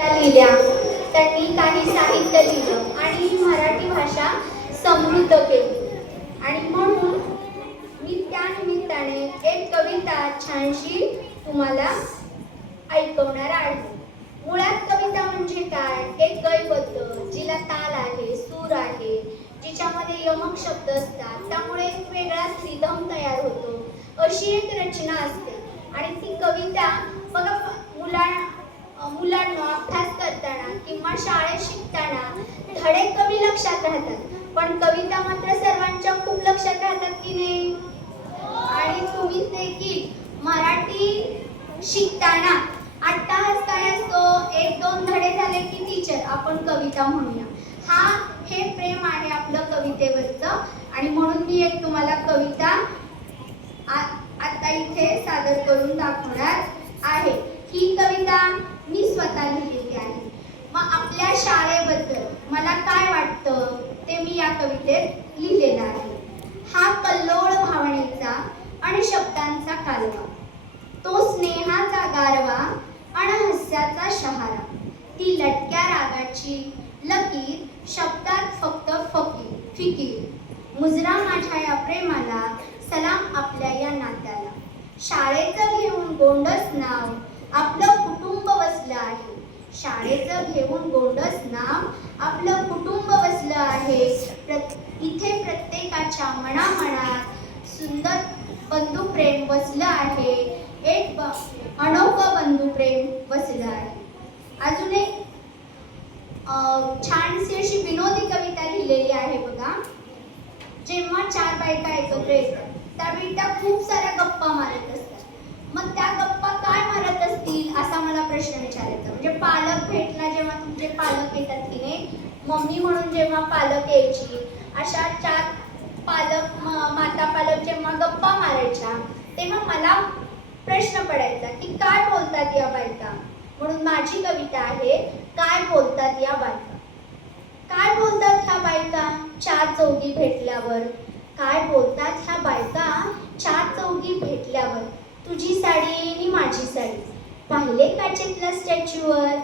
लिहिल्या. त्यांनी काही साहित्य लिहिलं आणि मराठी भाषा समृद्ध केली. आणि म्हणून मी त्या निमित्ताने एक कविता छानशी तुम्हाला ऐकवणार आहे. मुळात कविता म्हणजे काय? एक गैबद्ध, जिला ताल आहे, सूर आहे, जिच्यामध्ये यमक शब्द असतात, त्यामुळे एक वेगळाच रिदम तयार होतो, अशी एक रचना असते. आणि ती कविता बघा, मुलांना अभ्यास करताना किंवा शाळेत शिकताना धडे कमी लक्षात राहतात, पण कविता मात्र सर्वांच्या खूप लक्षात राहतात की नाही? आणि तुम्ही देखील मराठी शिकताना अट्टाहास काय असतो? एक दोन धडे झाले की टीचर आपण कविता म्हणूया. हे प्रेम आहे आपलं कवितेवरचं. आणि म्हणून मी एक तुम्हाला कविता आता इथे सादर करून दाखवणार आहे. ही कविता मी स्वतः लिहिलेली आहे. मग आपल्या शाळेबद्दल मला काय वाटतं ते मी या कवितेत लिहिलेलं आहे. हा कल्लोळ भावनेचा आणि शब्दांचा कालवा, तो स्नेहाचा गारवा आणि हास्याचा शहारा, ती लटक्या रागाची लकीर, शब्दात फक्त फिकीर, मुजरा माझ्या या प्रेमाला, सलाम आपल्या या नात्याला. शाळेचं घेऊन गोंडस नाव आपलं कुटुंब वसलं आहे. शाळेचं घेऊन गोंडस नाव आपलं कुटुंब वसलं आहे. इथे प्रत्येकाच्या मनामनात सुंदर बंधुप्रेम वसलं आहे. एक अनोखं बंधुप्रेम वसलं आहे. अजून एक छानशी अशी विनोदी कविता लिहिलेली आहे बघा. जेव्हा चार बायका एकत्र येतात त्यावेळी त्या खूप साऱ्या गप्पा मारत असतात. मग त्या गप्पा काय मारत असतील असा मला प्रश्न विचारायचा. म्हणजे पालक भेटला, जेव्हा तुमचे पालक येतात की नाही, मम्मी म्हणून जेव्हा पालक यायची, अशा चार माता पालक जेव्हा गप्पा मारायच्या, तेव्हा मला प्रश्न पडायचा की काय बोलतात या बायका. म्हणून माझी कविता आहे, काय बोलतात या बायका. काय बोलतात ह्या बायका चार चौघी भेटल्यावर. काय बोलतात ह्या बायका चार चौघी भेटल्यावर. तुझी साडी आणि माझी साडी पाहिले काचेतल्या स्टॅच्यूवर.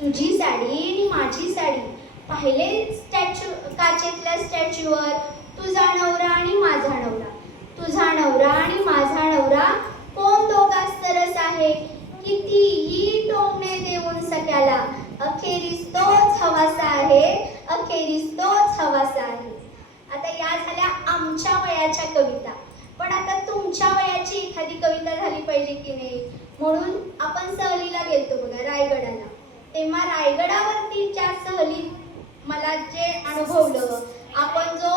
तुझी साडी आणि माझी साडी पाहिले काचेतल्या स्टॅच्यूवर. तुझा नवरा आणि माझा नवरा, तुझा नवरा आणि माझा नवरा, कोण दोघात सरस आहे. कितीही टोमणे देऊन सगळ्याला, अखेरीस तोच हवासा आहे, अखेरीस तोच हवासा आहे. आता या झाल्या आमच्या वयाच्या कविता. पण आता तुमच्या वयाची एखादी कविता झाली पाहिजे की नाही. म्हणून आपण सहलीला गेलतो बघा, रायगडाला. तेव्हा रायगडावरती ज्या सहलीत मला जे अनुभवलं, आपण जो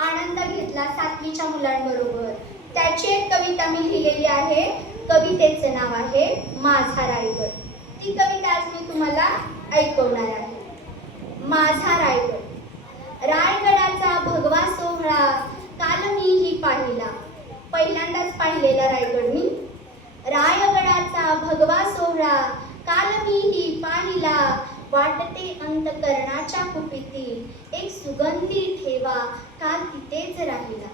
आनंद घेतला 7वीच्या मुलांबरोबर, त्याची एक कविता मी लिहिलेली आहे. कवितेचं नाव आहे माझा रायगड. ती कविता आज मी तुम्हाला ऐकवणार आहे. माझा रायगड. रायगडाचा भगवा सोहळा काल मीही पाहिला. पहिल्यांदाच पाहिलेला रायगड मी. रायगडाचा भगवा सोहळा काल मीही पाहिला. वाटते अंतकरणाच्या कुपीतील एक सुगंधी ठेवा काल तिथेच राहिला.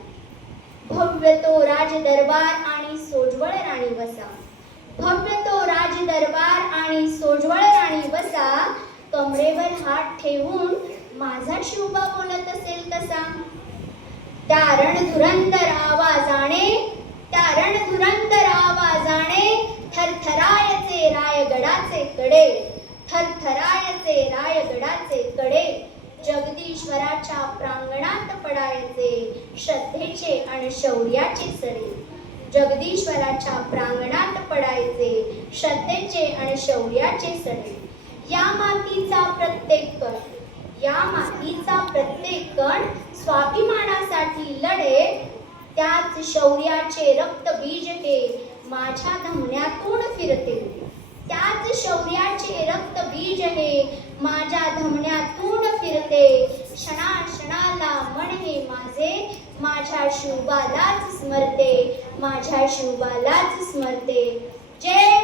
भव्य तो राज दरबार आणि सोज्वळ राणी वसा. भव्य तो राज दरबार आणि सोज्वळ राणी वसा. कमरेवर हात ठेवून माझा शिवबा बोलत असेल कसा. त्या रणधुरंदर आवाजाने, त्या रणधुरंदर आवाजाने थरथरायचे रायगडाचे कडे, थरथरायचे रायगडाचे कडे. जगदीश्वराच्या प्रांगणात पडायचे श्रद्धेचे आणि शौर्याचे सडे. जगदीश्वराच्या प्रांगणात पडायचे श्रद्धेचे आणि शौर्याचे सडे. या मातीचा प्रत्येक कण, या मातीचा प्रत्येक कण स्वाभिमानासाठी लढे. त्याच शौर्याचे रक्तबीज हे माझ्या धमन्यातून फिरते. त्याच शौर्याचे रक्तबीज हे माझ्या धमन्यातून फिरते. क्षणाक्षणाला मन हे माझे माझ्या शिवबालाच स्मरते, माझ्या शिवबालाच स्मरते. जय